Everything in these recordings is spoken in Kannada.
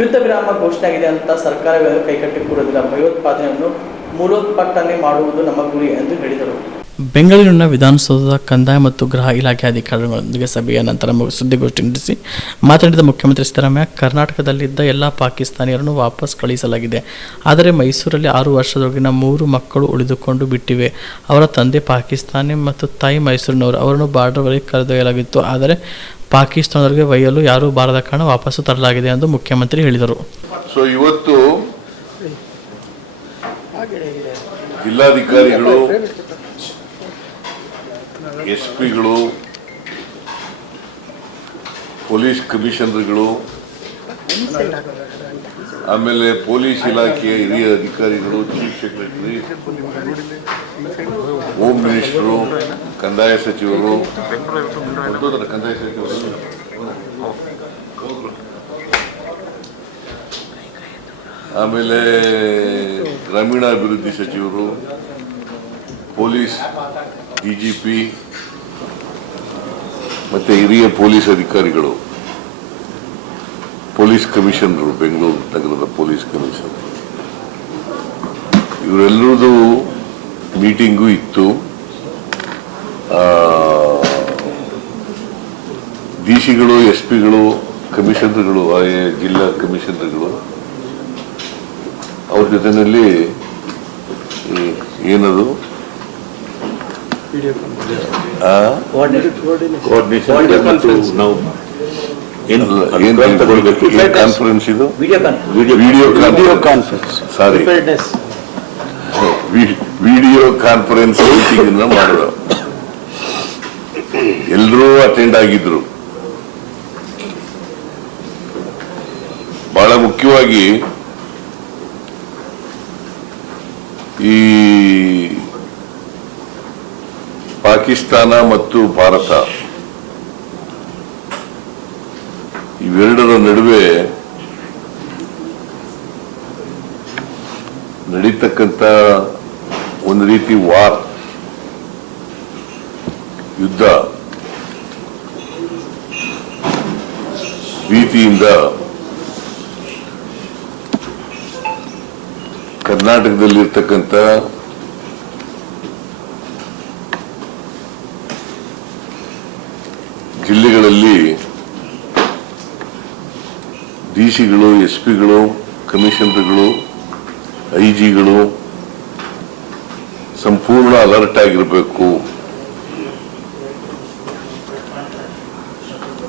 ಯುದ್ಧ ವಿರಾಮ ಘೋಷಣೆ ಆಗಿದೆ ಅಂತ ಸರ್ಕಾರವೇನು ಕೈಕಟ್ಟಿ ಕೂರುವುದಿಲ್ಲ ಭಯೋತ್ಪಾದನೆಯನ್ನು ಮೂಲೋತ್ಪಾಟನೆ ಮಾಡುವುದು ನಮ್ಮ ಗುರಿ ಎಂದು ಹೇಳಿದರು. ಬೆಂಗಳೂರಿನ ವಿಧಾನಸೌಧದ ಕಂದಾಯ ಮತ್ತು ಗೃಹ ಇಲಾಖೆ ಅಧಿಕಾರಿಗಳೊಂದಿಗೆ ಸಭೆಯ ನಂತರ ಸುದ್ದಿಗೋಷ್ಠಿ ನಡೆಸಿ ಮಾತನಾಡಿದ ಮುಖ್ಯಮಂತ್ರಿ ಸಿದ್ದರಾಮಯ್ಯ, ಕರ್ನಾಟಕದಲ್ಲಿದ್ದ ಎಲ್ಲ ಪಾಕಿಸ್ತಾನಿಯರನ್ನು ವಾಪಸ್ ಕಳುಹಿಸಲಾಗಿದೆ. ಆದರೆ ಮೈಸೂರಲ್ಲಿ ಆರು ವರ್ಷದೊಳಗಿನ ಮೂರು ಮಕ್ಕಳು ಉಳಿದುಕೊಂಡು ಬಿಟ್ಟಿವೆ. ಅವರ ತಂದೆ ಪಾಕಿಸ್ತಾನಿ ಮತ್ತು ತಾಯಿ ಮೈಸೂರಿನವರು. ಅವರನ್ನು ಬಾರ್ಡರ್ ಬಳಿ ಕರೆದೊಯ್ಯಲಾಗಿತ್ತು. ಆದರೆ ಪಾಕಿಸ್ತಾನದವರಿಗೆ ಒಯ್ಯಲು ಯಾರೂ ಬಾರದ ಕಾರಣ ವಾಪಸ್ಸು ತರಲಾಗಿದೆ ಎಂದು ಮುಖ್ಯಮಂತ್ರಿ ಹೇಳಿದರು. ಸೊ ಇವತ್ತು ಜಿಲ್ಲಾಧಿಕಾರಿಗಳು ಎಸ್ ಪಿಗಳು ಪೊಲೀಸ್ ಕಮಿಷನರ್ಗಳು, ಆಮೇಲೆ ಪೊಲೀಸ್ ಇಲಾಖೆಯ ಹಿರಿಯ ಅಧಿಕಾರಿಗಳು, ಚೀಫ್ ಸೆಕ್ರೆಟರಿ, ಹೋಮ್ ಮಿನಿಸ್ಟರು ಕಂದಾಯ ಸಚಿವರು ಕಂದಾಯ ಸಚಿವರು, ಆಮೇಲೆ ಗ್ರಾಮೀಣಾಭಿವೃದ್ಧಿ ಸಚಿವರು, ಪೊಲೀಸ್ ಡಿ ಮತ್ತೆ ಹಿರಿಯ ಪೊಲೀಸ್ ಅಧಿಕಾರಿಗಳು, ಪೊಲೀಸ್ ಕಮಿಷನರು, ಬೆಂಗಳೂರು ನಗರದ ಪೊಲೀಸ್ ಕಮಿಷನರ್ ಇವರೆಲ್ಲರದು ಮೀಟಿಂಗು ಇತ್ತು ಡಿ ಸಿಗಳು, ಎಸ್ ಪಿಗಳು, ಕಮಿಷನರ್ಗಳು, ಆಯಾ ಜಿಲ್ಲಾ ಕಮಿಷನರ್ಗಳು, ಅವ್ರ ಜೊತೆಯಲ್ಲಿ ಏನದು? ಕೋಆರ್ಡಿನೇಷನ್ ನಾವು ಏನು ಏನು ತಗೊಳ್ಬೇಕು? ಏನ್ ಕಾನ್ಫರೆನ್ಸ್ ಇದು? Video conference sorry video conference meeting ಮಾಡಿದ ಮಾಡಿದ್ರು ಎಲ್ಲರೂ ಅಟೆಂಡ್ ಆಗಿದ್ರು. ಬಹಳ ಮುಖ್ಯವಾಗಿ ಈ ಪಾಕಿಸ್ತಾನ ಮತ್ತು ಭಾರತ. ಇವೆರಡರ ನಡುವೆ ನಡೀತಕ್ಕಂಥ ಒಂದು ರೀತಿ ವಾರ್ ಯುದ್ಧ. ಭೀತಿಯಿಂದ ಕರ್ನಾಟಕದಲ್ಲಿರ್ತಕ್ಕಂಥ ಜಿಲ್ಲೆಗಳಲ್ಲಿ ಡಿ ಸಿಗಳು ಎಸ್ ಪಿಗಳು ಕಮಿಷನರ್ಗಳು ಐ ಜಿಗಳು ಸಂಪೂರ್ಣ ಅಲರ್ಟ್ ಆಗಿರಬೇಕು.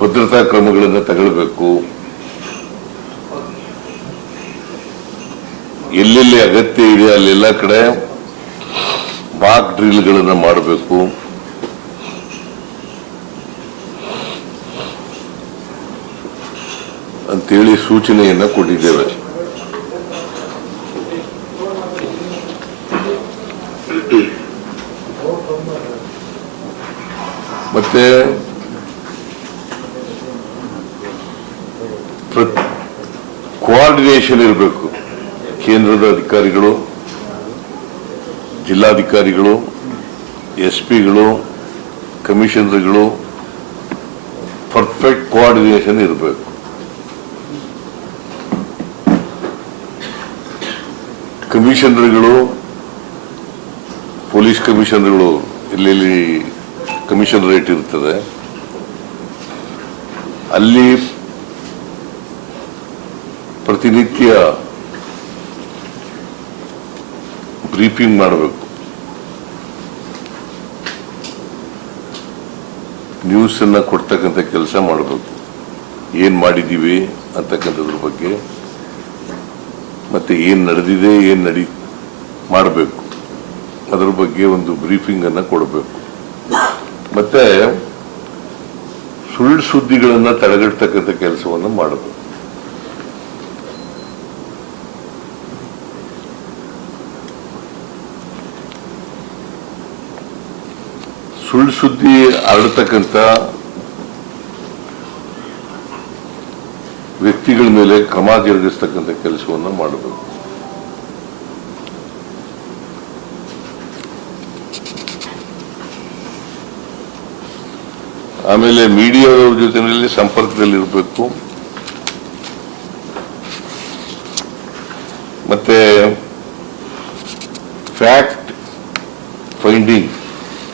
ಭದ್ರತಾ ಕ್ರಮಗಳನ್ನು ತಗೊಳ್ಬೇಕು. ಎಲ್ಲೆಲ್ಲಿ ಅಗತ್ಯ ಇದೆ ಅಲ್ಲೆಲ್ಲ ಕಡೆ ಬಾಕ್ ಡ್ರಿಲ್ಗಳನ್ನು ಮಾಡಬೇಕು. ಅಂತೇಳಿ ಸೂಚನೆಯನ್ನು ಕೊಟ್ಟಿದ್ದೇವೆ. ಮತ್ತೆ ಕೋಆರ್ಡಿನೇಷನ್ ಇರಬೇಕು. ಕೇಂದ್ರದ ಅಧಿಕಾರಿಗಳು, ಜಿಲ್ಲಾಧಿಕಾರಿಗಳು ಎಸ್ ಪಿಗಳು ಕಮಿಷನರ್ಗಳು ಪರ್ಫೆಕ್ಟ್ ಕೋಆರ್ಡಿನೇಷನ್ ಇರಬೇಕು. ಕಮಿಷನರ್ಗಳು, ಪೊಲೀಸ್ ಕಮಿಷನರ್ಗಳು ಎಲ್ಲೆಲ್ಲಿ ಕಮಿಷನರೇಟ್ ಇರ್ತದೆ. ಅಲ್ಲಿ ಪ್ರತಿನಿತ್ಯ ಬ್ರೀಫಿಂಗ್ ಮಾಡಬೇಕು. ನ್ಯೂಸ್ ಅನ್ನ ಕೊಡ್ತಕ್ಕಂಥ ಕೆಲಸ ಮಾಡಬೇಕು. ಏನು ಮಾಡಿದ್ದೀವಿ ಅಂತಕ್ಕಂಥದ್ರ ಬಗ್ಗೆ ಮತ್ತೆ ಏನ್ ನಡೆದಿದೆ, ಏನ್ ನಡಿ, ಮಾಡಬೇಕು. ಅದರ ಬಗ್ಗೆ ಒಂದು ಬ್ರೀಫಿಂಗ್ ಅನ್ನ ಕೊಡಬೇಕು. ಮತ್ತೆ ಸುಳ್ಳು ಸುದ್ದಿಗಳನ್ನ ತಡೆಗಟ್ಟತಕ್ಕಂಥ ಕೆಲಸವನ್ನು ಮಾಡಬೇಕು. ಸುಳ್ಳು ಸುದ್ದಿ ಹರಡ್ತಕ್ಕಂಥ ವ್ಯಕ್ತಿಗಳ ಮೇಲೆ ಕ್ರಮ ಜರುಗಿಸ್ತಕ್ಕಂಥ ಕೆಲಸವನ್ನು ಮಾಡಬೇಕು. ಆಮೇಲೆ ಮೀಡಿಯಾದವ್ರ ಜೊತೆಯಲ್ಲಿ ಸಂಪರ್ಕದಲ್ಲಿರಬೇಕು. ಮತ್ತೆ ಫ್ಯಾಕ್ಟ್ ಫೈಂಡಿಂಗ್